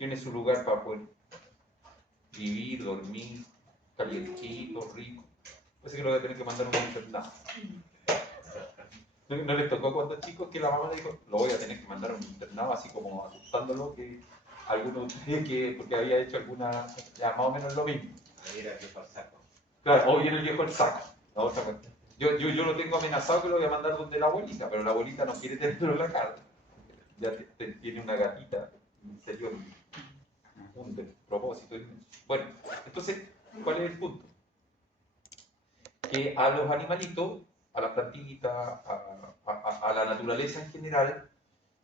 tiene su lugar para poder vivir, dormir, calientito, rico. Parece que lo voy a tener que mandar a un internado. ¿No les tocó cuando chicos que la mamá le dijo, lo voy a tener que mandar a un internado, así como asustándolo, que alguno de ustedes que, porque había hecho alguna, ya más o menos lo mismo? Ahí era el viejo al saco. Claro, o viene el viejo el saco, la otra cuestión. Yo lo tengo amenazado que lo voy a mandar donde la abuelita, pero la abuelita no quiere tenerlo en la casa. Ya tiene una gatita, en serio, un despropósito. Bueno, entonces, ¿cuál es el punto? Que a los animalitos, a la plantita, a la naturaleza en general,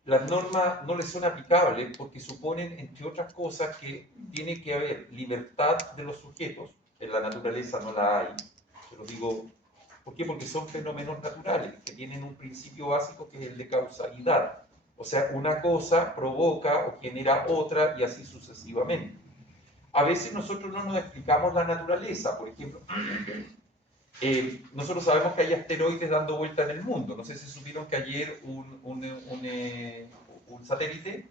las normas no les son aplicables porque suponen, entre otras cosas, que tiene que haber libertad de los sujetos. En la naturaleza no la hay. Se lo digo, ¿por qué? Porque son fenómenos naturales que tienen un principio básico que es el de causalidad. O sea, una cosa provoca o genera otra y así sucesivamente. A veces nosotros no nos explicamos la naturaleza. Por ejemplo, nosotros sabemos que hay asteroides dando vuelta en el mundo. No sé si supieron que ayer un satélite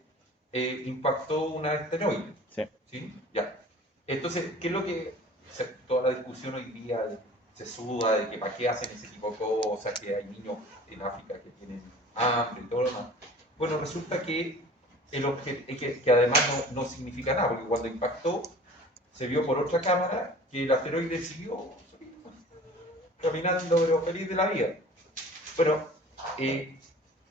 impactó un asteroide. Sí. ¿Sí? Ya. Entonces, ¿qué es lo que... O sea, toda la discusión hoy día se suda de que para qué hacen ese tipo de cosas, que hay niños en África que tienen hambre y todo lo demás. Bueno, resulta que, que además no significa nada, porque cuando impactó se vio por otra cámara que el asteroide siguió caminando, pero feliz de la vida. Bueno,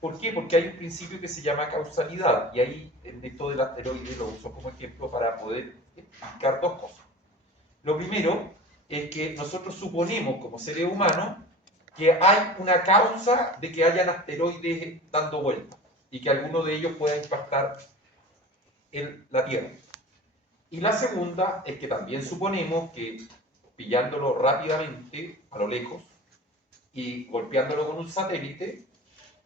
¿por qué? Porque hay un principio que se llama causalidad, y ahí en esto del asteroide lo uso como ejemplo para poder explicar dos cosas. Lo primero es que nosotros suponemos como seres humanos que hay una causa de que hayan asteroides dando vueltas y que alguno de ellos pueda impactar en la Tierra. Y la segunda es que también suponemos que pillándolo rápidamente a lo lejos y golpeándolo con un satélite,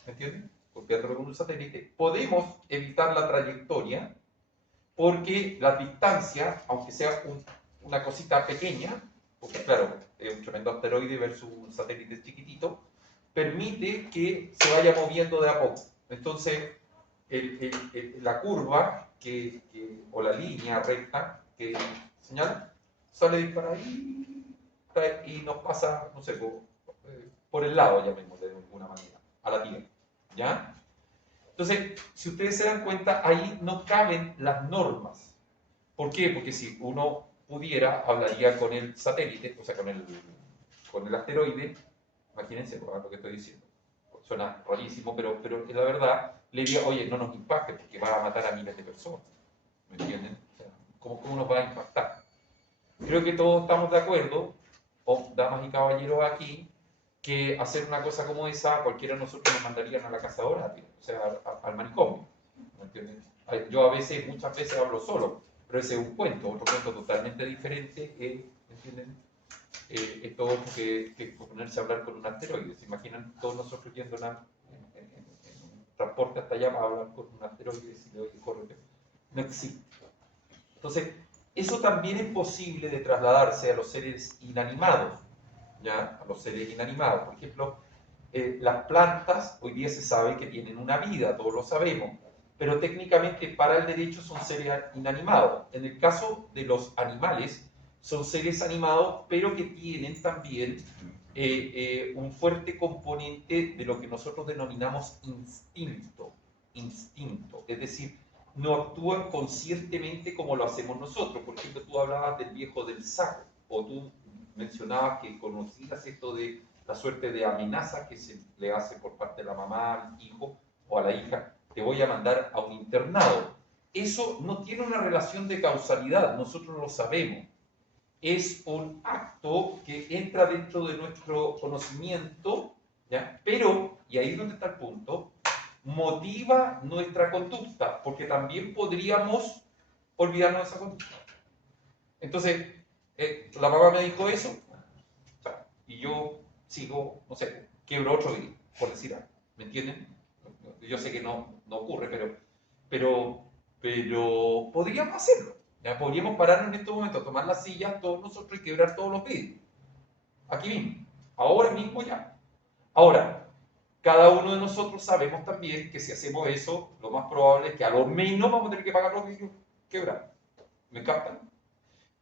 ¿me entienden? Golpeándolo con un satélite, podemos evitar la trayectoria porque las distancias, aunque sea una cosita pequeña, porque claro, es un tremendo asteroide versus un satélite chiquitito, permite que se vaya moviendo de a poco. Entonces, la curva o la línea recta que señala sale disparada y nos pasa, no sé, por el lado, llamémosle de alguna manera, a la Tierra. ¿Ya? Entonces, si ustedes se dan cuenta, ahí no caben las normas. ¿Por qué? Porque si uno pudiera, hablaría con el satélite, o sea, con el asteroide, imagínense lo que estoy diciendo. Suena rarísimo, pero la verdad, le diría, oye, no nos impacte porque va a matar a miles de personas. ¿Me entienden? O sea, ¿cómo nos va a impactar? Creo que todos estamos de acuerdo, damas y caballeros aquí, que hacer una cosa como esa, cualquiera de nosotros nos mandarían a la casa de Horacio, o sea, al manicomio. ¿Me entienden? Yo muchas veces hablo solo, pero ese es un cuento, otro cuento totalmente diferente, ¿me entienden? Es todo que ponerse a hablar con un asteroide. ¿Se imaginan todos nosotros yendo en un transporte hasta allá para hablar con un asteroide y decirle, oye, corre? No existe. Entonces, eso también es posible de trasladarse a los seres inanimados, ¿ya? A los seres inanimados. Por ejemplo, las plantas hoy día se sabe que tienen una vida, todos lo sabemos, pero técnicamente para el derecho son seres inanimados. En el caso de los animales, son seres animados, pero que tienen también un fuerte componente de lo que nosotros denominamos instinto. Es decir, no actúan conscientemente como lo hacemos nosotros. Por ejemplo, tú hablabas del viejo del saco, o tú mencionabas que conocías esto de la suerte de amenaza que se le hace por parte de la mamá al hijo o a la hija, te voy a mandar a un internado. Eso no tiene una relación de causalidad, nosotros lo sabemos. Es un acto que entra dentro de nuestro conocimiento, ¿ya? Pero, y ahí es donde está el punto, motiva nuestra conducta, porque también podríamos olvidarnos de esa conducta. Entonces, la mamá me dijo eso, y yo sigo, no sé, quiebro otro día, por decir algo, ¿me entienden? Yo sé que no ocurre, pero podríamos hacerlo. Ya podríamos pararnos en este momento, tomar la silla todos nosotros y quebrar todos los vidrios. Aquí mismo, ahora mismo ya. Ahora, cada uno de nosotros sabemos también que si hacemos eso, lo más probable es que a lo menos vamos a tener que pagar los vidrios quebrada. ¿Me captan?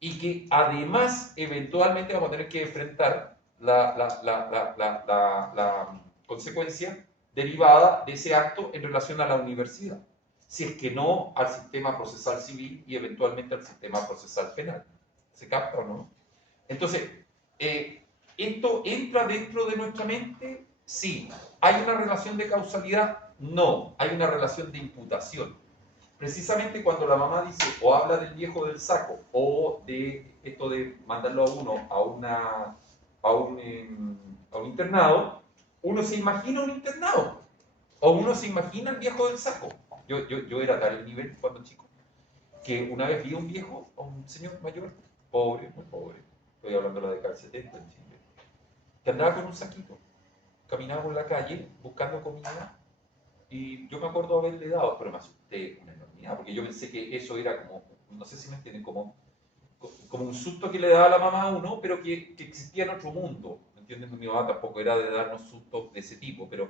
Y que además eventualmente vamos a tener que enfrentar la consecuencia derivada de ese acto en relación a la universidad. Si es que no al sistema procesal civil y eventualmente al sistema procesal penal. ¿Se capta o no? Entonces, ¿esto entra dentro de nuestra mente? Sí. ¿Hay una relación de causalidad? No. Hay una relación de imputación. Precisamente cuando la mamá dice o habla del viejo del saco o de esto de mandarlo a uno a un internado, uno se imagina un internado o uno se imagina el viejo del saco. Yo era tal el nivel cuando chico que una vez vi a un viejo, a un señor mayor, pobre, muy pobre, estoy hablando de la década del 70 en Chile, que andaba con un saquito, caminaba por la calle buscando comida. Y yo me acuerdo haberle dado, pero me asusté una enormidad, porque yo pensé que eso era como, no sé si me entienden, como un susto que le daba la mamá a uno, pero que existía en otro mundo. ¿Me entienden? Mi mamá tampoco era de darnos sustos de ese tipo, pero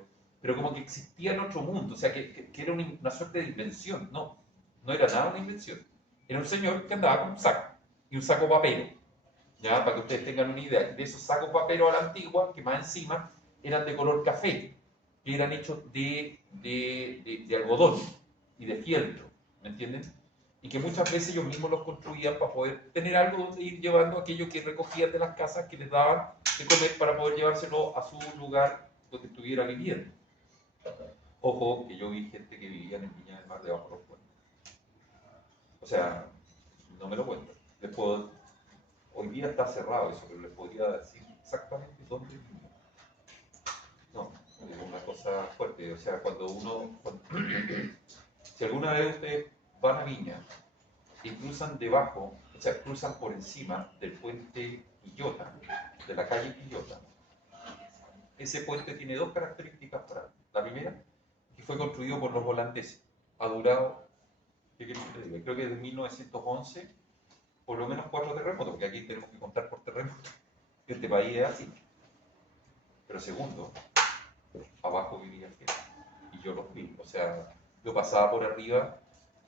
como que existía en otro mundo, o sea, que era una suerte de invención. No, no era nada una invención. Era un señor que andaba con un saco, y un saco papero, ¿ya? Para que ustedes tengan una idea. De esos sacos papero a la antigua, que más encima eran de color café, que eran hechos de algodón y de fieltro, ¿me entienden? Y que muchas veces ellos mismos los construían para poder tener algo donde ir llevando aquello que recogían de las casas que les daban de comer para poder llevárselo a su lugar donde estuviera viviendo. Ojo, que yo vi gente que vivía en Viña del Mar debajo de los puentes. O sea, no me lo cuento. Hoy día está cerrado eso, pero les podría decir exactamente dónde vivía. No, es una cosa fuerte. O sea, si alguna vez ustedes van a Viña y cruzan debajo, o sea, cruzan por encima del puente Quillota, de la calle Quillota, ese puente tiene dos características para mí. La primera, que fue construido por los holandeses. Ha durado, ¿qué quiero que te diga? Creo que desde 1911, por lo menos 4 terremotos, porque aquí tenemos que contar por terremotos. Este país es así. Pero segundo, abajo vivía gente. Y yo los vi. O sea, yo pasaba por arriba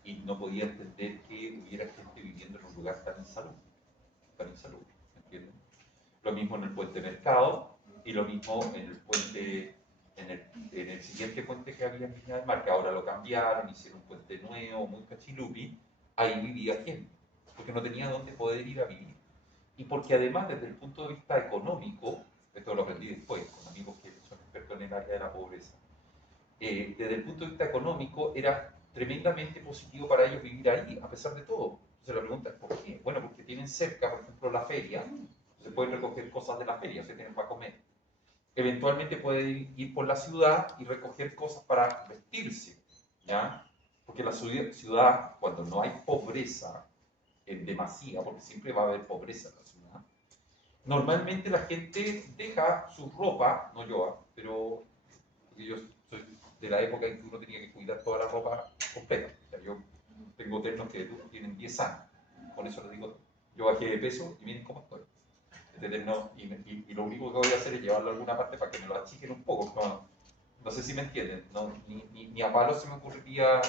y no podía entender que hubiera gente viviendo en un lugar tan insalubre. Tan insalubre, ¿entienden? Lo mismo en el puente Mercado y lo mismo en el puente, en el siguiente puente que había en Viña del Mar, que ahora lo cambiaron, hicieron un puente nuevo, muy cachilupi. Ahí vivía gente, porque no tenía dónde poder ir a vivir. Y porque además, desde el punto de vista económico, esto lo aprendí después, con amigos que son expertos en el área de la pobreza, desde el punto de vista económico era tremendamente positivo para ellos vivir ahí, a pesar de todo. Entonces la pregunta es ¿por qué? Bueno, porque tienen cerca, por ejemplo, la feria, se pueden recoger cosas de la feria, se tienen para comer. Eventualmente pueden ir por la ciudad y recoger cosas para vestirse, ¿ya? Porque la ciudad, cuando no hay pobreza en demasía, porque siempre va a haber pobreza en la ciudad, normalmente la gente deja su ropa, no yo, pero yo soy de la época en que uno tenía que cuidar toda la ropa completa. O sea, yo tengo ternos que tienen 10 años, con eso les digo, yo bajé de peso y miren cómo estoy. Este terno, y lo único que voy a hacer es llevarlo a alguna parte para que me lo achiquen un poco. No sé si me entienden, no, ni a palos se me ocurriría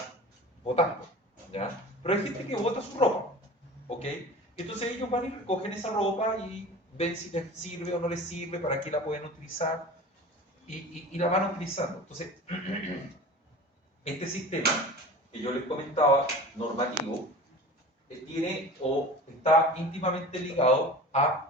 botarlo, ¿ya? Pero hay gente que bota su ropa, ¿ok? Entonces ellos van y recogen esa ropa y ven si les sirve o no les sirve, para qué la pueden utilizar y la van utilizando. Entonces, este sistema que yo les comentaba, normativo, tiene o está íntimamente ligado a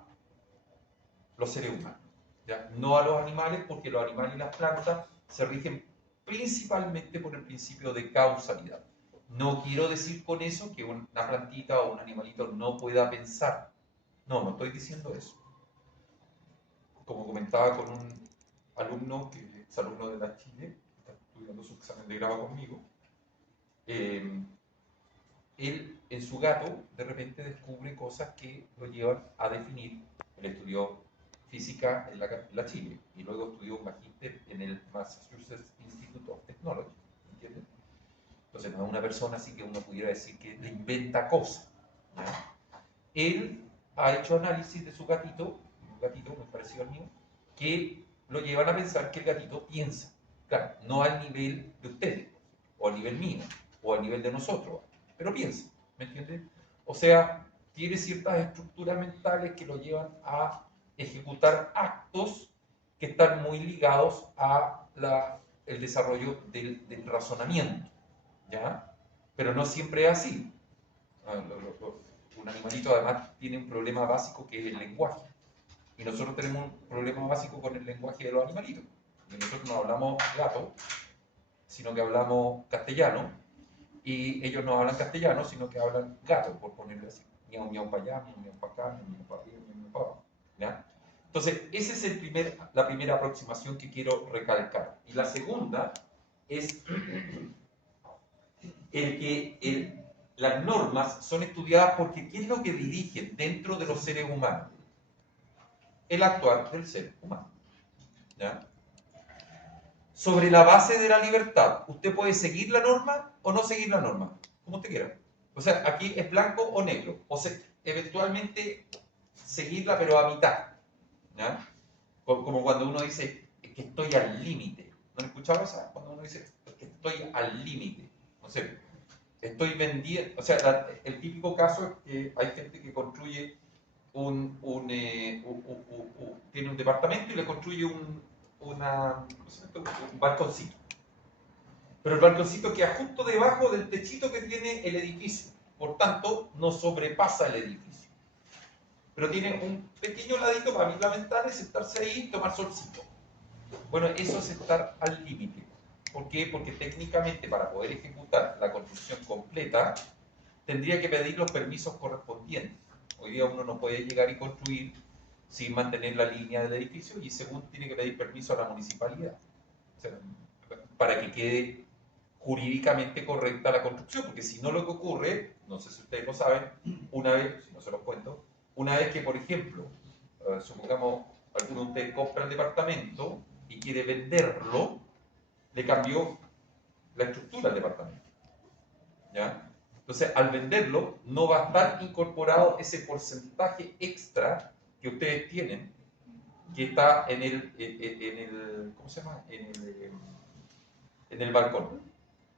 los seres humanos, ¿ya? No a los animales, porque los animales y las plantas se rigen principalmente por el principio de causalidad. No quiero decir con eso que una plantita o un animalito no pueda pensar. No estoy diciendo eso. Como comentaba con un alumno, que es alumno de la Chile, que está estudiando su examen de grado conmigo, él en su gato de repente descubre cosas que lo llevan a definir. Él estudió física en la Chile y luego estudió un magíster en el Massachusetts Institute of Technology, ¿entiendes? Entonces no es una persona así que uno pudiera decir que le inventa cosas, ¿ya? Él ha hecho análisis de su gatito, un gatito muy parecido al mío, que lo llevan a pensar que el gatito piensa. Claro, no al nivel de ustedes, o al nivel mío, o al nivel de nosotros, pero piensa. ¿Me entiendes? O sea, tiene ciertas estructuras mentales que lo llevan a ejecutar actos que están muy ligados a el desarrollo del razonamiento, ¿ya? Pero no siempre es así. Un animalito además tiene un problema básico que es el lenguaje. Y nosotros tenemos un problema básico con el lenguaje de los animalitos. Y nosotros no hablamos gato, sino que hablamos castellano, y ellos no hablan castellano, sino que hablan gato, por ponerlo así. Miau, miau para allá, miau, miau para acá, miau, miau para arriba, miau, miau para abajo. ¿Ya? Entonces, esa es la primera aproximación que quiero recalcar. Y la segunda es las normas son estudiadas porque ¿qué es lo que dirigen dentro de los seres humanos? El actuar del ser humano. ¿Ya? Sobre la base de la libertad, usted puede seguir la norma o no seguir la norma, como usted quiera. O sea, aquí es blanco o negro, o sea, eventualmente seguirla pero a mitad. ¿Ya? Como cuando uno dice que estoy al límite. ¿No han escuchado esa? Cuando uno dice que estoy al límite. No sé, estoy vendiendo. O sea, el típico caso es que hay gente que construye tiene un departamento y le construye un balconcito. Pero el balconcito queda justo debajo del techito que tiene el edificio. Por tanto, no sobrepasa el edificio. Pero tiene un pequeño ladito para abrir la ventana y sentarse ahí y tomar solcito. Bueno, eso es estar al límite. ¿Por qué? Porque técnicamente para poder ejecutar la construcción completa tendría que pedir los permisos correspondientes. Hoy día uno no puede llegar y construir sin mantener la línea del edificio y segundo tiene que pedir permiso a la municipalidad. O sea, para que quede jurídicamente correcta la construcción, porque si no lo que ocurre, no sé si ustedes lo saben, una vez, si no se los cuento, una vez que, por ejemplo, supongamos, alguno de ustedes compra el departamento y quiere venderlo, le cambió la estructura del departamento. ¿Ya? Entonces, al venderlo, no va a estar incorporado ese porcentaje extra que ustedes tienen, que está en el ¿cómo se llama? En el balcón.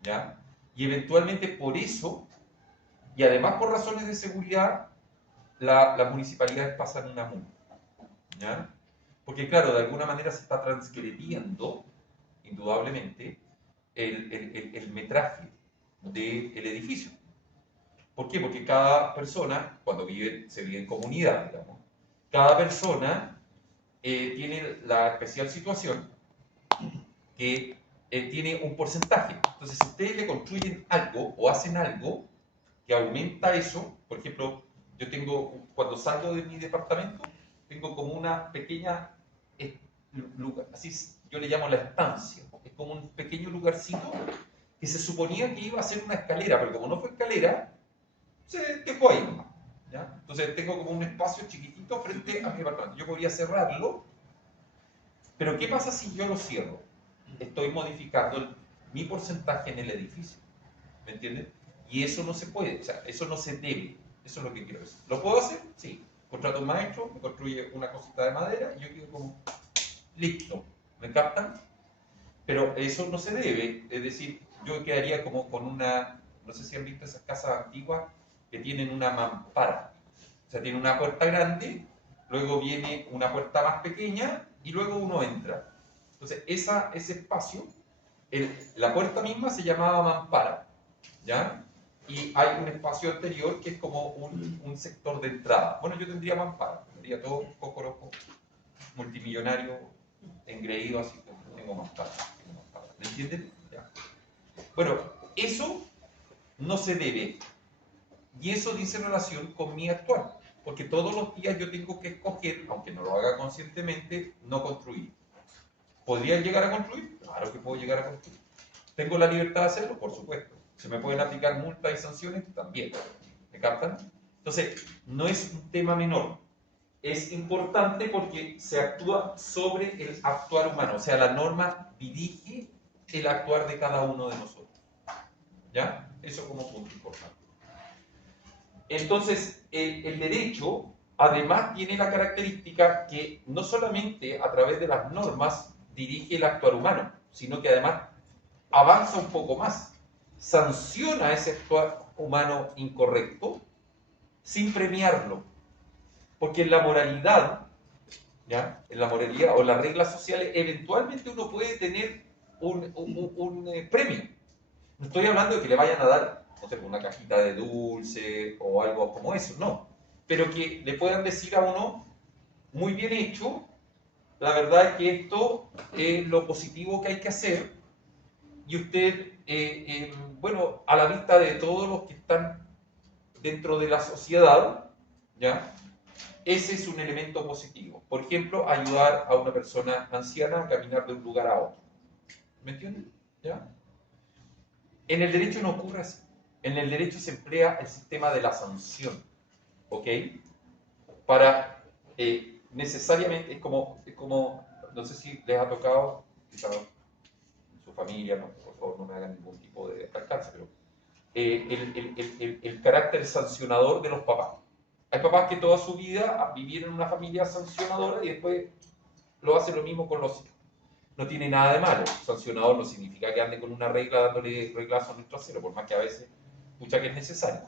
¿Ya? Y eventualmente por eso, y además por razones de seguridad, las municipalidades pasan una multa. ¿Ya? Porque claro, de alguna manera se está transgrediendo, indudablemente, el metraje del edificio. ¿Por qué? Porque cada persona, cuando se vive en comunidad, digamos, cada persona tiene la especial situación que tiene un porcentaje. Entonces, si ustedes le construyen algo o hacen algo que aumenta eso, por ejemplo, yo tengo, cuando salgo de mi departamento, tengo como una pequeña, lugar, así yo le llamo la estancia, es como un pequeño lugarcito que se suponía que iba a ser una escalera, pero como no fue escalera, se dejó ahí nomás. ¿Ya? Entonces tengo como un espacio chiquitito frente a mi departamento. Yo podría cerrarlo, pero ¿qué pasa si yo lo cierro? Estoy modificando mi porcentaje en el edificio. ¿Me entiendes? Y eso no se puede, o sea, eso no se debe. Eso es lo que quiero decir. ¿Lo puedo hacer? Sí. Contrato a un maestro, me construye una cosita de madera y yo quedo como listo. ¿Me captan? Pero eso no se debe. Es decir, yo quedaría como con una, no sé si han visto esas casas antiguas que tienen una mampara. O sea, tiene una puerta grande, luego viene una puerta más pequeña y luego uno entra. Entonces, ese espacio, la puerta misma se llamaba mampara, ¿ya? Y hay un espacio anterior que es como un sector de entrada. Bueno, yo tendría mampara, tendría todo cocoroco, multimillonario, engreído así, tengo mampara. ¿Me entienden? ¿Ya? Bueno, eso no se debe. Y eso dice relación con mi actuar. Porque todos los días yo tengo que escoger, aunque no lo haga conscientemente, no construir. ¿Podría llegar a construir? Claro que puedo llegar a construir. ¿Tengo la libertad de hacerlo? Por supuesto. ¿Se me pueden aplicar multas y sanciones? También. ¿Me captan? Entonces, no es un tema menor. Es importante porque se actúa sobre el actuar humano. O sea, la norma dirige el actuar de cada uno de nosotros. ¿Ya? Eso como punto importante. Entonces, el derecho, además, tiene la característica que no solamente a través de las normas dirige el actuar humano, sino que además avanza un poco más, sanciona ese actuar humano incorrecto sin premiarlo. Porque en la moralidad, ¿ya? En la moralidad o las reglas sociales, eventualmente uno puede tener un premio. No estoy hablando de que le vayan a dar, no sé, una cajita de dulce o algo como eso, no. Pero que le puedan decir a uno, muy bien hecho, la verdad es que esto es lo positivo que hay que hacer, y usted, bueno, a la vista de todos los que están dentro de la sociedad, ¿ya? Ese es un elemento positivo. Por ejemplo, ayudar a una persona anciana a caminar de un lugar a otro. ¿Me entienden? ¿Ya? En el derecho no ocurre así. En el derecho se emplea el sistema de la sanción, ¿ok? Para necesariamente, es como, no sé si les ha tocado, quizás en su familia, no, por favor no me hagan ningún tipo de alcance, pero el carácter sancionador de los papás. Hay papás que toda su vida vivieron en una familia sancionadora y después lo hacen lo mismo con los hijos. No tiene nada de malo. Sancionador no significa que ande con una regla dándole reglazo en el trasero, por más que a veces escucha que es necesario.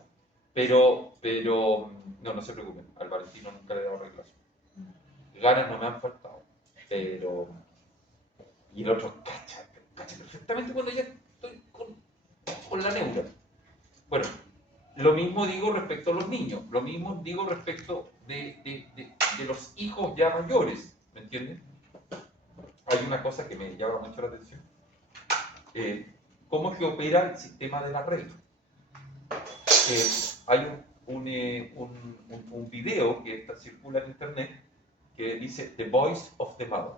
Pero, no se preocupen, al Valentino nunca le he dado reglazo. Ganas no me han faltado. Pero, y el otro, cacha perfectamente cuando ya estoy con la neura. Bueno, lo mismo digo respecto a los niños, lo mismo digo respecto de los hijos ya mayores, ¿me entienden? Hay una cosa que me llama mucho la atención. ¿Cómo es que opera el sistema de la red? Hay un video que circula en internet que dice The Voice of the Mother,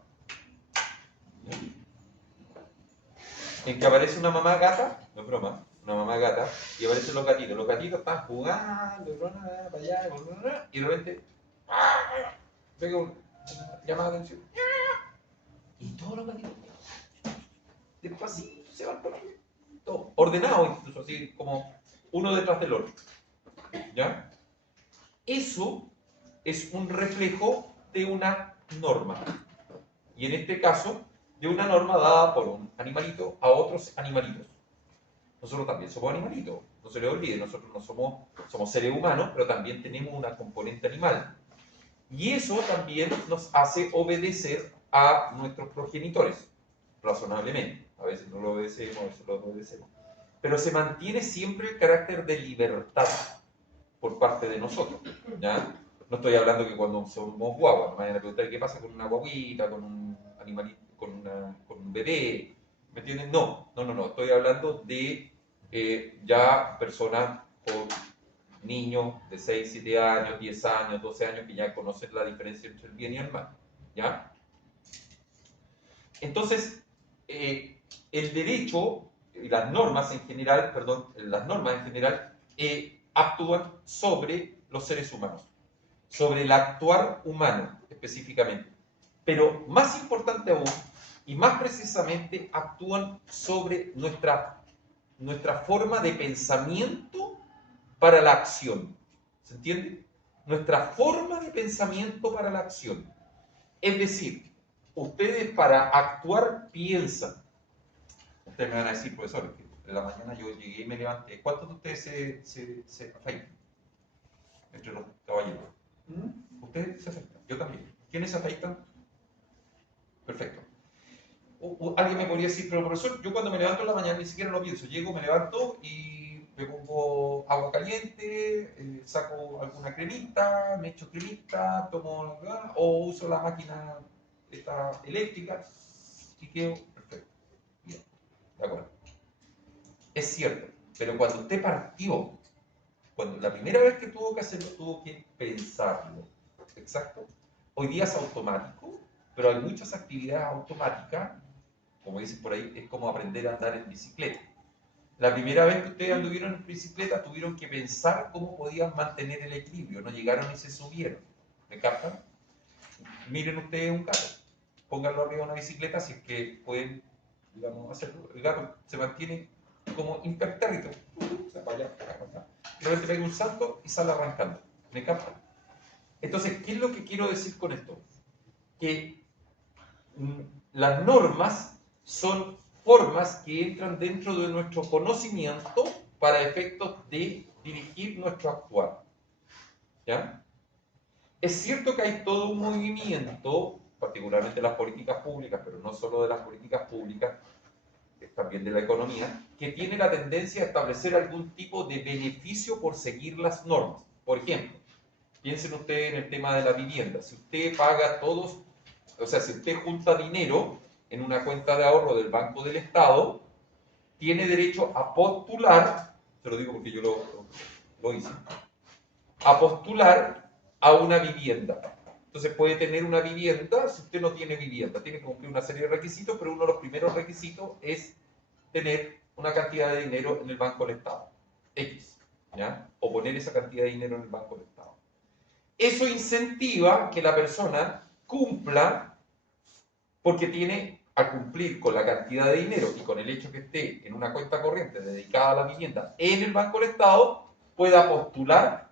en que aparece una mamá gata, no es broma, una mamá gata, y aparecen los gatitos están jugando, para allá, y de repente pega una llamada de atención, y todos los gatitos despacito se van por ahí, todo ordenado, incluso así como uno detrás del otro, ¿ya? Eso es un reflejo de una norma, y en este caso de una norma dada por un animalito a otros animalitos. Nosotros también somos animalitos, no se les olvide, nosotros no somos seres humanos, pero también tenemos una componente animal. Y eso también nos hace obedecer a nuestros progenitores, razonablemente. A veces no lo obedecemos, a veces lo obedecemos. Pero se mantiene siempre el carácter de libertad por parte de nosotros, ¿ya? No estoy hablando que cuando somos guaguas, me vayan a preguntar qué pasa con una guaguita, con un animalito, con un bebé, ¿me entienden? No, estoy hablando de ya personas o niños de 6, 7 años, 10 años, 12 años que ya conocen la diferencia entre el bien y el mal, ¿ya? Entonces, el derecho y las normas en general, actúan sobre los seres humanos, sobre el actuar humano específicamente. Pero más importante aún, y más precisamente, actúan sobre nuestra forma de pensamiento para la acción. ¿Se entiende? Nuestra forma de pensamiento para la acción. Es decir, ustedes para actuar piensan. Ustedes me van a decir, profesor, que en la mañana yo llegué y me levanté. ¿Cuántos de ustedes se afeitan? Entre los caballeros. ¿Ustedes se afeitan? Yo también. ¿Quiénes se afeitan? Perfecto. Alguien me podría decir, pero profesor, yo cuando me levanto en la mañana ni siquiera lo pienso. Llego, me levanto y me pongo agua caliente, saco alguna cremita, me echo cremita, tomo, o uso la máquina esta eléctrica y quedo perfecto. Bien, de acuerdo. Es cierto, pero cuando usted partió, cuando la primera vez que tuvo que hacerlo, tuvo que pensarlo. Exacto. Hoy día es automático, pero hay muchas actividades automáticas, como dicen por ahí, es como aprender a andar en bicicleta. La primera vez que ustedes anduvieron en bicicleta, tuvieron que pensar cómo podían mantener el equilibrio, no llegaron y se subieron. ¿Me captan? Miren ustedes un gato, pónganlo arriba de una bicicleta si es que pueden, digamos, hacerlo. El gato se mantiene como impertérrito, se va allá, de repente pega un salto y sale arrancando. ¿Me captan? Entonces, ¿qué es lo que quiero decir con esto? Que las normas son formas que entran dentro de nuestro conocimiento para efectos de dirigir nuestro actuar. ¿Ya? Es cierto que hay todo un movimiento, particularmente las políticas públicas, pero no solo de las políticas públicas, también de la economía, que tiene la tendencia a establecer algún tipo de beneficio por seguir las normas. Por ejemplo, piensen ustedes en el tema de la vivienda. Si usted paga todos, o sea, si usted junta dinero en una cuenta de ahorro del Banco del Estado, tiene derecho a postular, te lo digo porque yo lo hice, a postular a una vivienda. Entonces puede tener una vivienda si usted no tiene vivienda. Tiene que cumplir una serie de requisitos, pero uno de los primeros requisitos es tener una cantidad de dinero en el Banco del Estado, X, ¿ya? O poner esa cantidad de dinero en el Banco del Estado. Eso incentiva que la persona cumpla, porque tiene, al cumplir con la cantidad de dinero y con el hecho que esté en una cuenta corriente dedicada a la vivienda en el Banco del Estado, pueda postular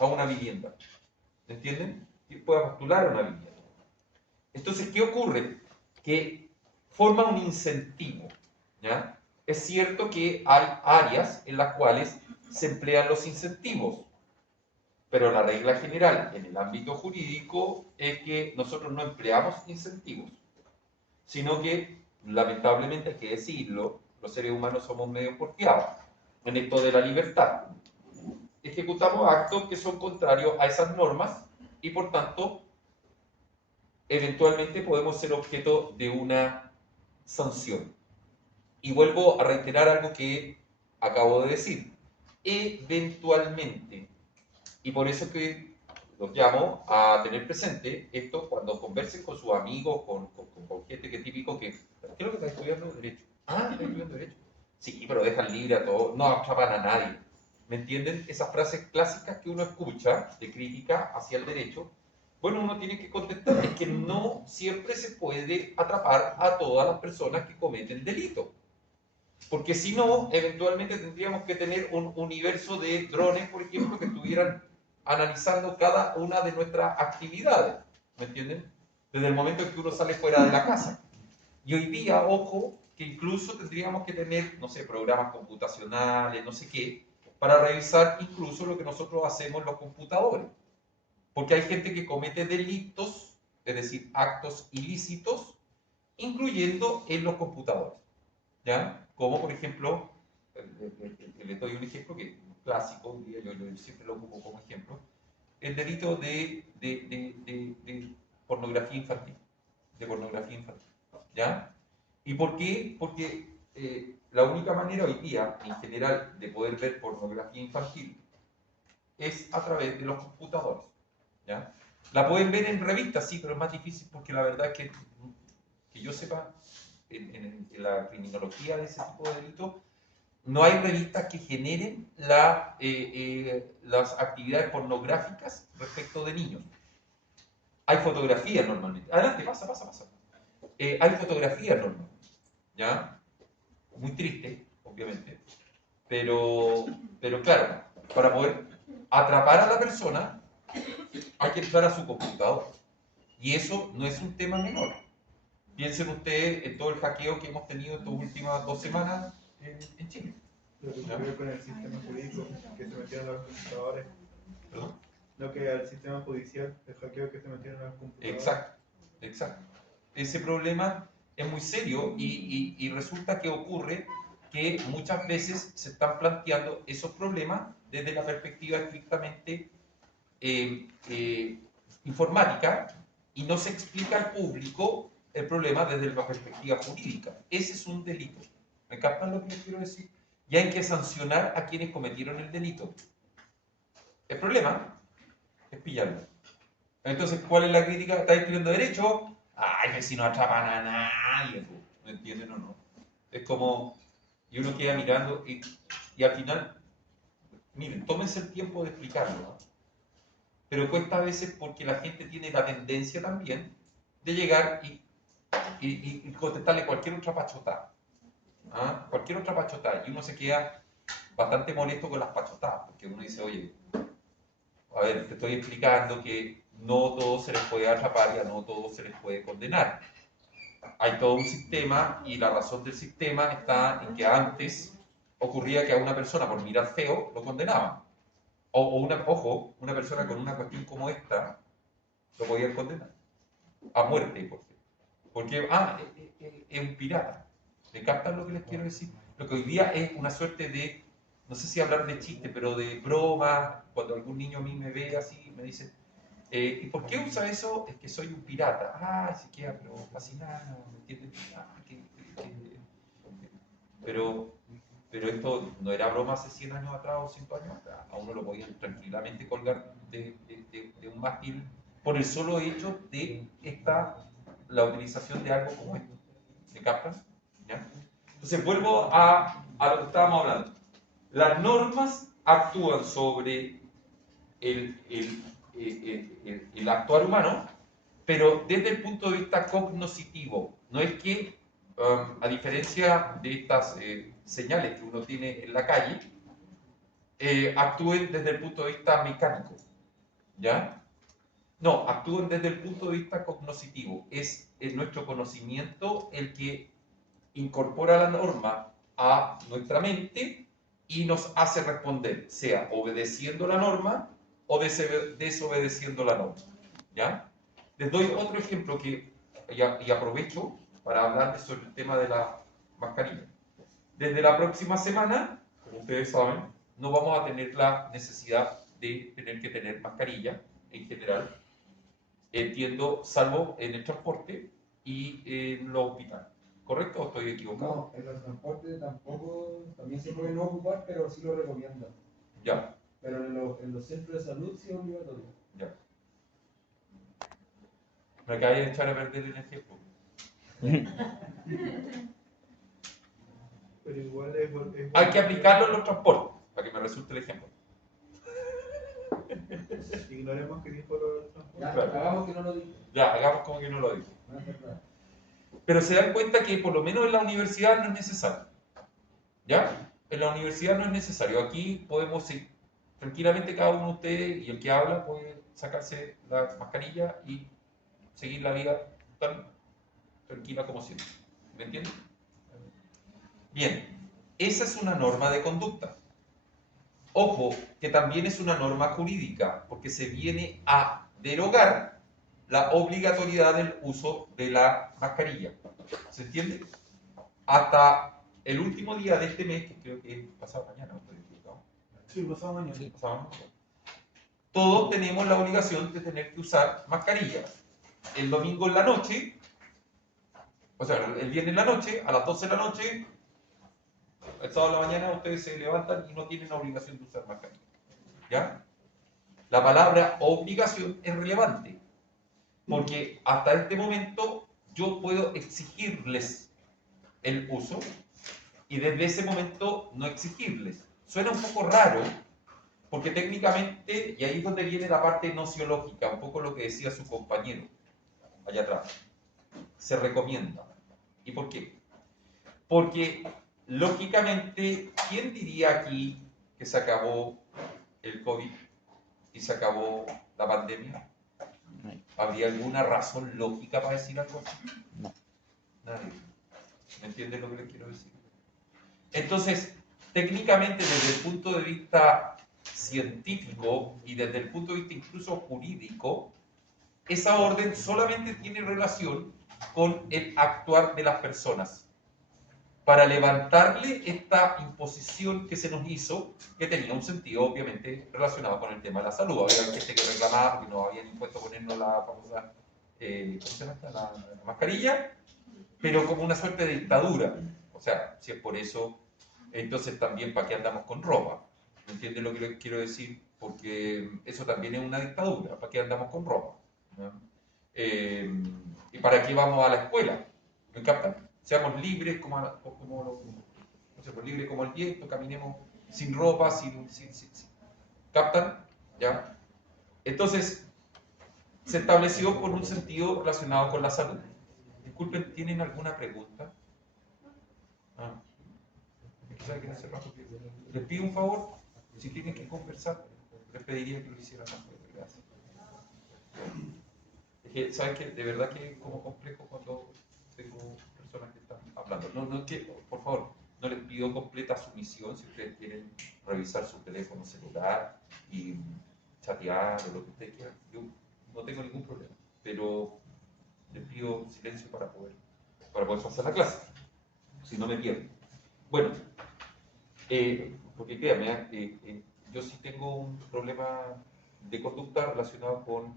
a una vivienda. ¿Entienden? Pueda postular a una vivienda. Entonces, ¿qué ocurre? Que forma un incentivo, ¿ya? Es cierto que hay áreas en las cuales se emplean los incentivos, pero la regla general en el ámbito jurídico es que nosotros no empleamos incentivos, sino que, lamentablemente hay que decirlo, los seres humanos somos medio porfiados en esto de la libertad. Ejecutamos actos que son contrarios a esas normas y por tanto eventualmente podemos ser objeto de una sanción. Y vuelvo a reiterar algo que acabo de decir. Eventualmente. Y por eso que los llamo a tener presente esto cuando conversen con sus amigos, con gente que es típico que... ¿Qué es lo que está estudiando? Derecho. Ah, está estudiando Derecho. Sí, pero dejan libre a todos, no atrapan a nadie. ¿Me entienden? Esas frases clásicas que uno escucha de crítica hacia el derecho. Bueno, uno tiene que contestar, es que no siempre se puede atrapar a todas las personas que cometen delito. Porque si no, eventualmente tendríamos que tener un universo de drones, por ejemplo, que estuvieran analizando cada una de nuestras actividades. ¿Me entienden? Desde el momento en que uno sale fuera de la casa. Y hoy día, ojo, que incluso tendríamos que tener, no sé, programas computacionales, no sé qué, para revisar incluso lo que nosotros hacemos en los computadores. Porque hay gente que comete delitos, es decir, actos ilícitos, incluyendo en los computadores. ¿Ya? Como por ejemplo, les doy un ejemplo que es clásico, yo siempre lo ocupo como ejemplo, el delito de pornografía infantil. De pornografía infantil. ¿Ya? ¿Y por qué? Porque la única manera hoy día, en general, de poder ver pornografía infantil es a través de los computadores. ¿Ya? La pueden ver en revistas, sí, pero es más difícil porque la verdad es que yo sepa, en la criminología de ese tipo de delitos, no hay revistas que generen las actividades pornográficas respecto de niños. Hay fotografías normalmente. Adelante, pasa. Hay fotografías normalmente, ¿ya? Muy triste, obviamente, pero claro, para poder atrapar a la persona hay que entrar a su computador. Y eso no es un tema menor. Piensen ustedes en todo el hackeo que hemos tenido estas últimas 2 semanas en Chile. Lo que ocurrió con el sistema jurídico, que se metieron a los computadores. ¿Perdón? Lo que al sistema judicial, el hackeo que se metieron a los computadores. Exacto. Ese problema es muy serio y resulta que ocurre que muchas veces se están planteando esos problemas desde la perspectiva estrictamente informática y no se explica al público el problema desde la perspectiva jurídica. Ese es un delito. ¿Me captan lo que les quiero decir? Y hay que sancionar a quienes cometieron el delito. El problema es pillarlo. Entonces, ¿cuál es la crítica? ¿Estás estudiando derecho? Ay, que si no atrapan a nadie. ¿No entienden o no? Es como, y uno queda mirando y al final, miren, tómense el tiempo de explicarlo, ¿no? Pero cuesta a veces porque la gente tiene la tendencia también de llegar y contestarle cualquier otra pachotada. ¿Ah? Cualquier otra pachotada. Y uno se queda bastante molesto con las pachotadas, porque uno dice, oye, a ver, te estoy explicando que no todo se les puede atrapar y a no todo se les puede condenar. Hay todo un sistema y la razón del sistema está en que antes ocurría que a una persona por mirar feo lo condenaban. Una persona con una cuestión como esta lo podían condenar a muerte, por ejemplo. Porque, es un pirata. ¿Me captan lo que les quiero decir? Lo que hoy día es una suerte de, no sé si hablar de chiste, pero de broma. Cuando algún niño a mí me ve así, me dice, ¿y por qué usa eso? Es que soy un pirata. Se queda, pero fascinado, ¿me entiendes? Pero, pero esto no era broma hace 100 años atrás o 100 años atrás. A uno lo podían tranquilamente colgar de un mástil por el solo hecho de la utilización de algo como esto. ¿Me captan? ¿Ya? Entonces vuelvo a lo que estábamos hablando. Las normas actúan sobre el actuar humano, pero desde el punto de vista cognoscitivo. No es que, a diferencia de estas señales que uno tiene en la calle, actúen desde el punto de vista mecánico. ¿Ya? No, actúan desde el punto de vista cognoscitivo. Es nuestro conocimiento el que incorpora la norma a nuestra mente y nos hace responder, sea obedeciendo la norma o desobedeciendo la norma. ¿Ya? Les doy otro ejemplo y aprovecho para hablarles sobre el tema de la mascarilla. Desde la próxima semana, como ustedes saben, no vamos a tener la necesidad de tener que tener mascarilla en general. Entiendo, salvo en el transporte y en los hospitales. ¿Correcto o estoy equivocado? No, en los transportes tampoco, también se puede no ocupar, pero sí lo recomiendan. Ya, Pero en los centros de salud sí es obligatorio. ya. Me acabé de echar a perder el ejemplo. Pero igual Hay que aplicarlo en los transportes, para que me resulte el ejemplo. Ignoremos que dijo lo del transporte. Ya, Claro. hagamos que no lo dije. Ya, hagamos como que no lo digo. No es verdad. Pero se dan cuenta que por lo menos en la universidad no es necesario. ¿Ya? En la universidad no es necesario. Aquí podemos ir tranquilamente, cada uno de ustedes y el que habla puede sacarse la mascarilla y seguir la vida tan tranquila como siempre. ¿Me entienden? Bien, esa es una norma de conducta. Ojo, que también es una norma jurídica, porque se viene a derogar la obligatoriedad del uso de la mascarilla. ¿Se entiende? Hasta el último día de este mes, que creo que es pasado mañana, ¿no estoy equivocado? Sí, pasado mañana. Pasado mañana. Todos tenemos la obligación de tener que usar mascarilla. El domingo en la noche, o sea, el viernes en la noche, a las 12 de la noche, el sábado en la mañana ustedes se levantan y no tienen la obligación de usar mascarilla. ¿Ya? La palabra obligación es relevante, porque hasta este momento yo puedo exigirles el uso y desde ese momento no exigirles. Suena un poco raro, porque técnicamente, y ahí es donde viene la parte nociológica, un poco lo que decía su compañero allá atrás, se recomienda. ¿Y por qué? Porque lógicamente, ¿quién diría aquí que se acabó el COVID y se acabó la pandemia? ¿Habría alguna razón lógica para decir algo así? No. Nadie. ¿Me entienden lo que les quiero decir? Entonces, técnicamente desde el punto de vista científico y desde el punto de vista incluso jurídico, esa orden solamente tiene relación con el actuar de las personas para levantarle esta imposición que se nos hizo, que tenía un sentido obviamente relacionado con el tema de la salud. Había gente que reclamaba porque nos habían impuesto ponernos la famosa ¿cómo se llama esta? La mascarilla, pero como una suerte de dictadura. O sea, si es por eso, entonces también para qué andamos con ropa. ¿Me entienden lo que quiero decir? Porque eso también es una dictadura. ¿Para qué andamos con ropa? ¿No? ¿Y para qué vamos a la escuela? ¿Me captan? Seamos libres no sé, pues, libres como el viento, caminemos sin ropa, sin. ¿Captan? ¿Ya? Entonces, se estableció por un sentido relacionado con la salud. Disculpen, ¿tienen alguna pregunta? ¿Saben que hace rato les pido un favor? Si tienen que conversar, les pediría que lo hicieran antes. Gracias. Es que, ¿saben qué? De verdad que es como complejo cuando tengo personas que están hablando. No, que, por favor, no les pido completa sumisión si ustedes quieren revisar su teléfono celular y chatear o lo que ustedes quieran. Yo no tengo ningún problema, pero les pido silencio para poder pasar la clase, si no me pierdo. Bueno, porque créanme, yo sí tengo un problema de conducta relacionado con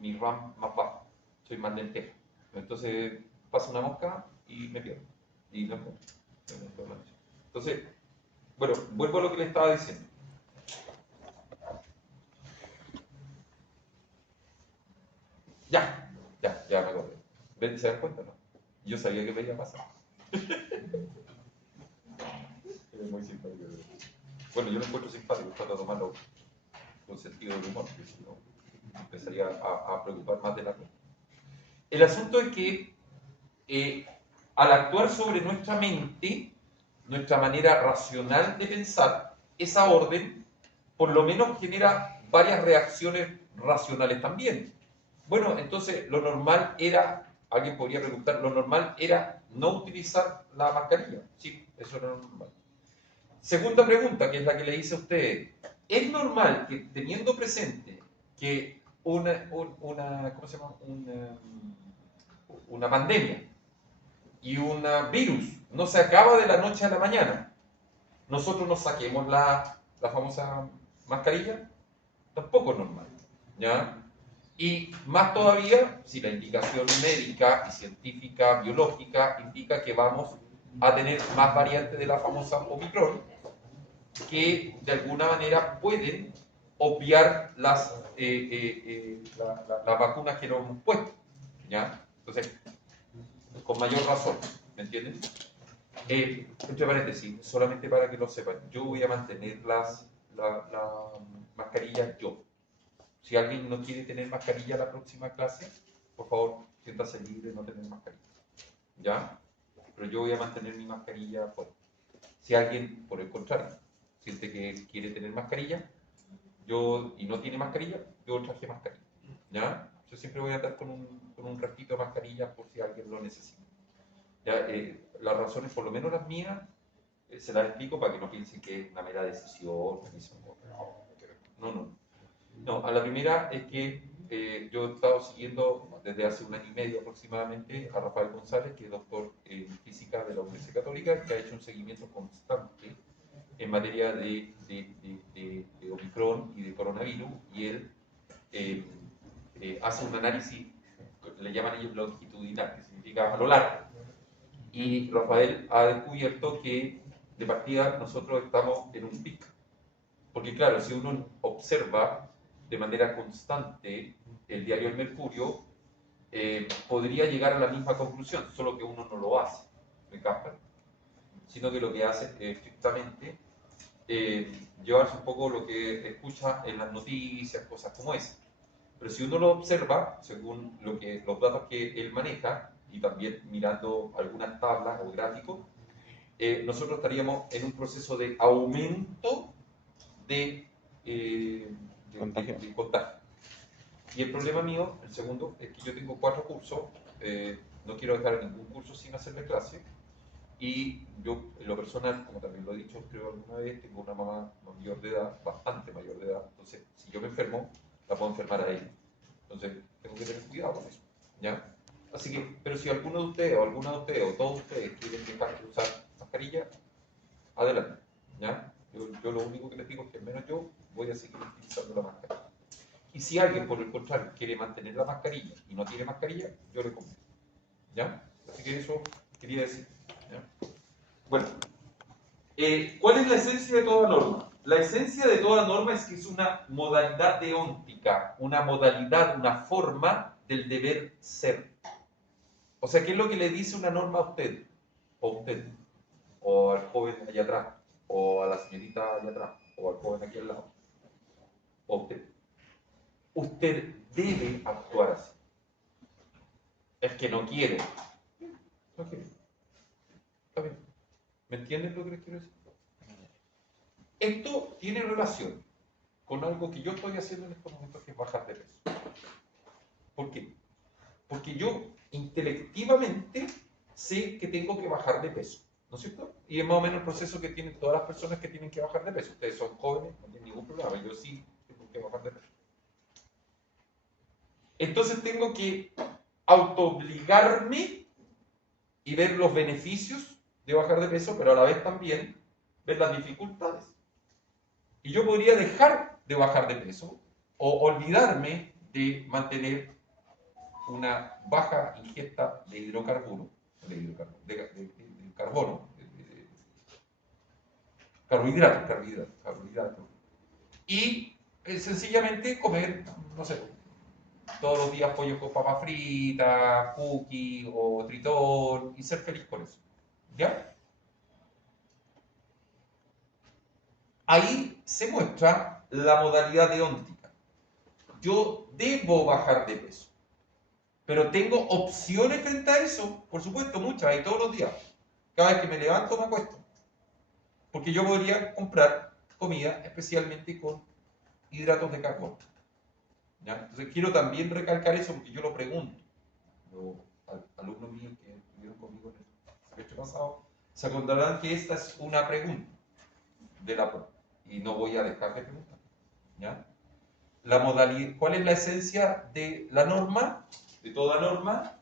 mi RAM más bajo, soy más lenteja. Entonces pasa una mosca y me pierdo, y no encuentro. Entonces, bueno, vuelvo a lo que le estaba diciendo. Ya me acordé. ¿Ven? ¿Se dan cuenta, no? Yo sabía que me iba a pasar. Es muy simpático. Bueno, yo lo encuentro simpático, trato de tomarlo con sentido del humor, porque si no, empezaría a preocupar más de la cuenta. El asunto es que al actuar sobre nuestra mente, nuestra manera racional de pensar, esa orden por lo menos genera varias reacciones racionales también. Bueno, entonces lo normal era, alguien podría preguntar, lo normal era no utilizar la mascarilla. Sí, eso era lo normal. Segunda pregunta, que es la que le hice a ustedes. ¿Es normal que teniendo presente que ¿cómo se llama? Una pandemia y un virus no se acaba de la noche a la mañana, nosotros nos saquemos la famosa mascarilla? Tampoco es normal, ¿ya? Y más todavía, si la indicación médica y científica, biológica, indica que vamos a tener más variantes de la famosa Omicron, que de alguna manera pueden obviar las vacunas que nos hemos puesto, ¿ya? Entonces, con mayor razón, ¿me entienden? Entre paréntesis, solamente para que lo sepan, yo voy a mantener la mascarilla yo. Si alguien no quiere tener mascarilla la próxima clase, por favor, siéntase libre de no tener mascarilla. ¿Ya? Pero yo voy a mantener mi mascarilla fuera. Si alguien, por el contrario, siente que quiere tener mascarilla y no tiene mascarilla, yo traje mascarilla. ¿Ya? Yo siempre voy a andar con un ratito de mascarilla por si alguien lo necesita. ¿Ya? Las razones, por lo menos las mías, se las explico para que no piensen que es una mera decisión. No, a la primera es que yo he estado siguiendo desde hace un año y medio aproximadamente a Rafael González, que es doctor en física de la Universidad Católica, que ha hecho un seguimiento constante en materia de Omicron y de coronavirus, y él hace un análisis, le llaman ellos longitudinal, que significa a lo largo. Y Rafael ha descubierto que de partida nosotros estamos en un pico. Porque claro, si uno observa de manera constante el diario El Mercurio, podría llegar a la misma conclusión, solo que uno no lo hace, ¿me captan? Sino que lo que hace es estrictamente llevarse un poco lo que escucha en las noticias, cosas como esa. Pero si uno lo observa, según los datos que él maneja, y también mirando algunas tablas o gráficos, nosotros estaríamos en un proceso de aumento de contagio. Y el problema mío, el segundo, es que yo tengo 4 cursos, no quiero dejar ningún curso sin hacerle clase, y yo, en lo personal, como también lo he dicho creo alguna vez, tengo una mamá mayor de edad, bastante mayor de edad, entonces si yo me enfermo, la puedo enfermar a ella. Entonces tengo que tener cuidado con eso, ¿ya? Así que, pero si alguno de ustedes, o alguna de ustedes, o todos ustedes quieren dejar de usar mascarilla, adelante, ¿ya? Yo lo único que les digo es que al menos yo voy a seguir utilizando la mascarilla. Y si alguien, por el contrario, quiere mantener la mascarilla y no tiene mascarilla, yo le compro, ¿ya? Así que eso quería decir, ¿ya? Bueno, ¿cuál es la esencia de toda norma? La esencia de toda norma es que es una modalidad deóntica, una modalidad, una forma del deber ser. O sea, ¿qué es lo que le dice una norma a usted? O a usted, o al joven allá atrás, o a la señorita allá atrás, o al joven aquí al lado, o a usted. Usted debe actuar así. El que no quiere, no quiere. Está bien. ¿Me entienden lo que les quiero decir? Esto tiene relación con algo que yo estoy haciendo en estos momentos, que es bajar de peso. ¿Por qué? Porque yo intelectivamente sé que tengo que bajar de peso. ¿no es cierto? Y es más o menos el proceso que tienen todas las personas que tienen que bajar de peso. Ustedes son jóvenes, no tienen ningún problema, yo sí tengo que bajar de peso. Entonces tengo que autoobligarme y ver los beneficios de bajar de peso, pero a la vez también ver las dificultades. Y yo podría dejar de bajar de peso o olvidarme de mantener una baja ingesta de hidrocarburos, de carbono, carbohidratos. Y sencillamente comer, no sé, todos los días pollo con papas fritas, cookie o tritón y ser feliz con eso. ¿Ya? Ahí se muestra la modalidad deóntica. Yo debo bajar de peso, pero tengo opciones frente a eso, por supuesto, muchas, y todos los días. Cada vez que me levanto me acuesto. Porque yo podría comprar comida especialmente con hidratos de carbono. ¿Ya? Entonces quiero también recalcar eso porque yo lo pregunto. Los alumnos míos que estuvieron conmigo en el semestre pasado se acordarán que esta es una pregunta de la prueba y no voy a dejar de preguntar. ¿Ya? La modalidad, ¿cuál es la esencia de la norma? De toda norma,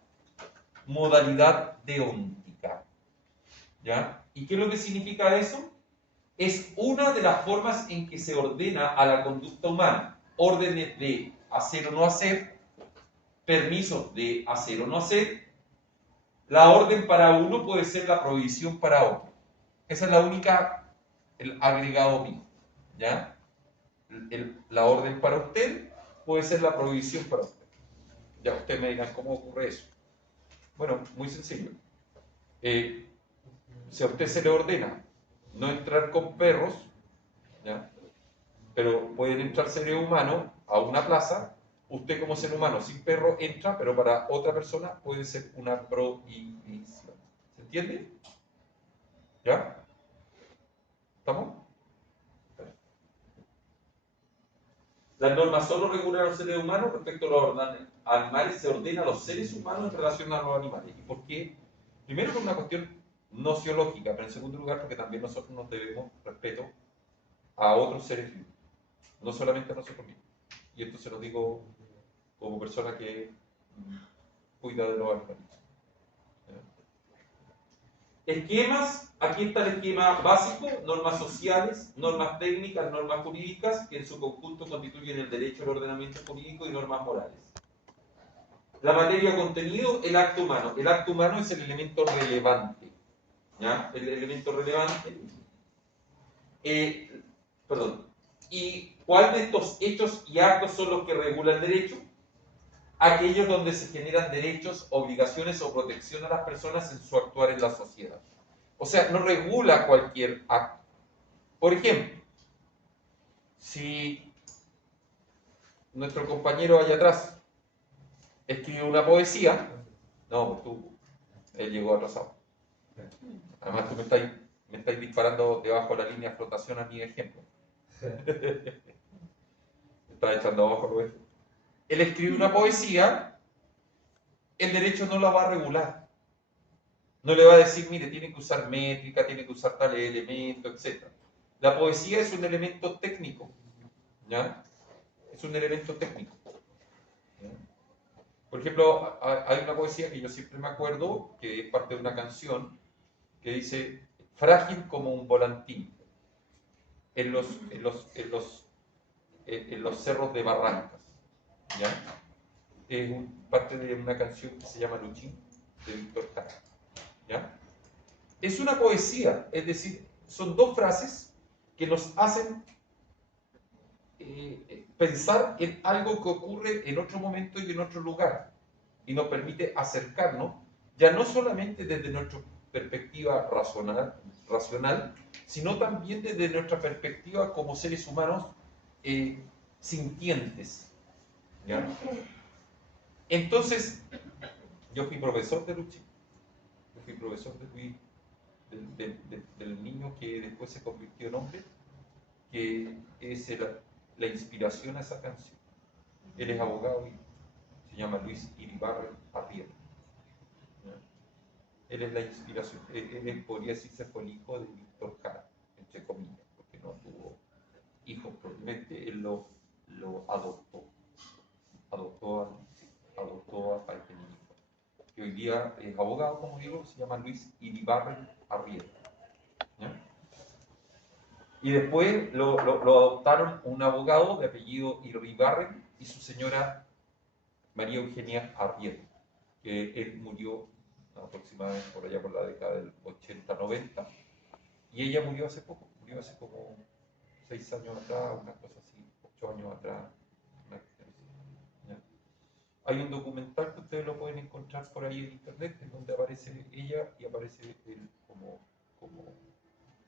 modalidad deóntica. ¿Ya? ¿Y qué es lo que significa eso? Es una de las formas en que se ordena a la conducta humana. Órdenes de hacer o no hacer, permisos de hacer o no hacer. La orden para uno puede ser la prohibición para otro. Esa es la única, el agregado mío. ¿Ya? La orden para usted puede ser la prohibición para usted. Ya ustedes me dirán cómo ocurre eso. Bueno, muy sencillo. Si a usted se le ordena no entrar con perros, ¿ya? Pero pueden entrar seres humanos a una plaza, usted como ser humano sin perro entra, pero para otra persona puede ser una prohibición. ¿Se entiende? ¿Ya? ¿Estamos? Las normas solo regulan a los seres humanos respecto a los animales, se ordena a los seres humanos en relación a los animales. ¿Y por qué? Primero por una cuestión nociológica, pero en segundo lugar porque también nosotros nos debemos respeto a otros seres vivos, no solamente a nosotros mismos. Y esto se lo digo como persona que cuida de los animales. Esquemas, aquí está el esquema básico, normas sociales, normas técnicas, normas jurídicas, que en su conjunto constituyen el derecho al ordenamiento jurídico y normas morales. La materia contenido, el acto humano. El acto humano es el elemento relevante. ¿Ya? El elemento relevante. ¿Y cuál de estos hechos y actos son los que regula el derecho? Aquellos donde se generan derechos, obligaciones o protección a las personas en su actuar en la sociedad. O sea, no regula cualquier acto. Por ejemplo, si nuestro compañero allá atrás escribe una poesía, no, él llegó atrasado. Además tú me estáis disparando debajo de la línea de flotación a mi ejemplo. Me estás echando abajo lo ejemplo. Él escribe una poesía, el derecho no la va a regular. No le va a decir, mire, tiene que usar métrica, tiene que usar tal elemento, etc. La poesía es un elemento técnico. ¿Ya? Es un elemento técnico. ¿Ya? Por ejemplo, hay una poesía que yo siempre me acuerdo, que es parte de una canción, que dice, frágil como un volantín, en los cerros de Barrancas. ¿Ya? Es parte de una canción que se llama Luchín, de Víctor Jara. ¿Ya? Es una poesía, es decir, son dos frases que nos hacen pensar en algo que ocurre en otro momento y en otro lugar, y nos permite acercarnos, ya no solamente desde nuestra perspectiva racional, sino también desde nuestra perspectiva como seres humanos sintientes. ¿Ya? Entonces, yo fui profesor de Luchi, yo fui profesor del niño que después se convirtió en hombre, que es la inspiración a esa canción. Él es abogado y se llama Luis Iribarren Arrieta. Él es la inspiración, él podría decirse fue el hijo de Víctor Jara, entre comillas, porque no tuvo hijos propiamente, él lo adoptó, adoptó a este niño, que hoy día es abogado, como digo, se llama Luis Iribarren Arrieta. ¿Ya? Y después lo adoptaron un abogado de apellido Iribarren y su señora María Eugenia Arrieta, que él murió aproximadamente por allá por la década del 80-90, y ella murió hace poco, murió hace como 6 años atrás, una cosa así, 8 años atrás. ¿Ya? Hay un documental que ustedes lo pueden encontrar por ahí en internet, en donde aparece ella y aparece él como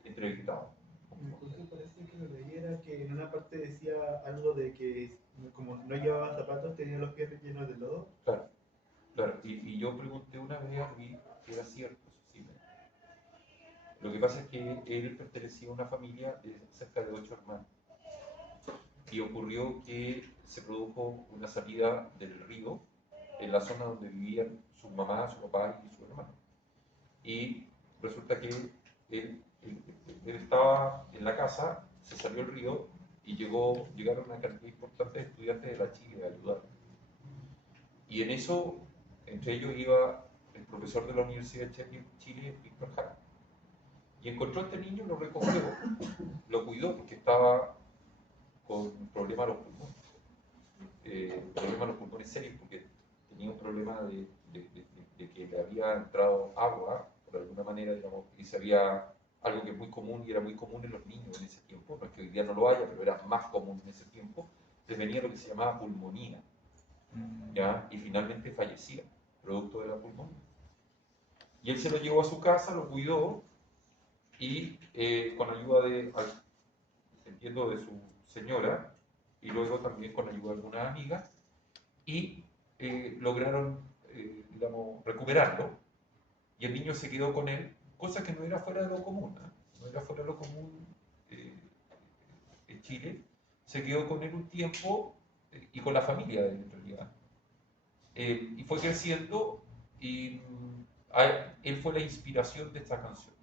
entrevistado. Entonces parece que lo leí que en una parte decía algo de que como no llevaba zapatos tenía los pies llenos de lodo. Claro, claro. Y yo pregunté una vez a Luis que era cierto, eso sí. Lo que pasa es que él pertenecía a una familia de cerca de 8 hermanos. Y ocurrió que se produjo una salida del río en la zona donde vivían su mamá, su papá y su hermano. Y resulta que él estaba en la casa, se salió el río y llegaron una cantidad importante de estudiantes de la Chile a ayudar. Y en eso, entre ellos iba el profesor de la Universidad de Chile, Víctor Jara. Y encontró a este niño, lo recogió, lo cuidó porque estaba con un problema a los pulmones. Problema a los pulmones serios porque tenía un problema de que le había entrado agua, por alguna manera, digamos, y se había algo que es muy común y era muy común en los niños en ese tiempo, no es que hoy día no lo haya, pero era más común en ese tiempo, les venía lo que se llamaba pulmonía, ¿ya? Y finalmente fallecía, producto de la pulmonía. Y él se lo llevó a su casa, lo cuidó, y con ayuda entiendo, de su señora, y luego también con ayuda de algunas amigas, y lograron, digamos, recuperarlo, y el niño se quedó con él, cosa que no era fuera de lo común, ¿eh? No era fuera de lo común en Chile, se quedó con él un tiempo y con la familia de él en realidad. Y fue creciendo y él fue la inspiración de esta canción.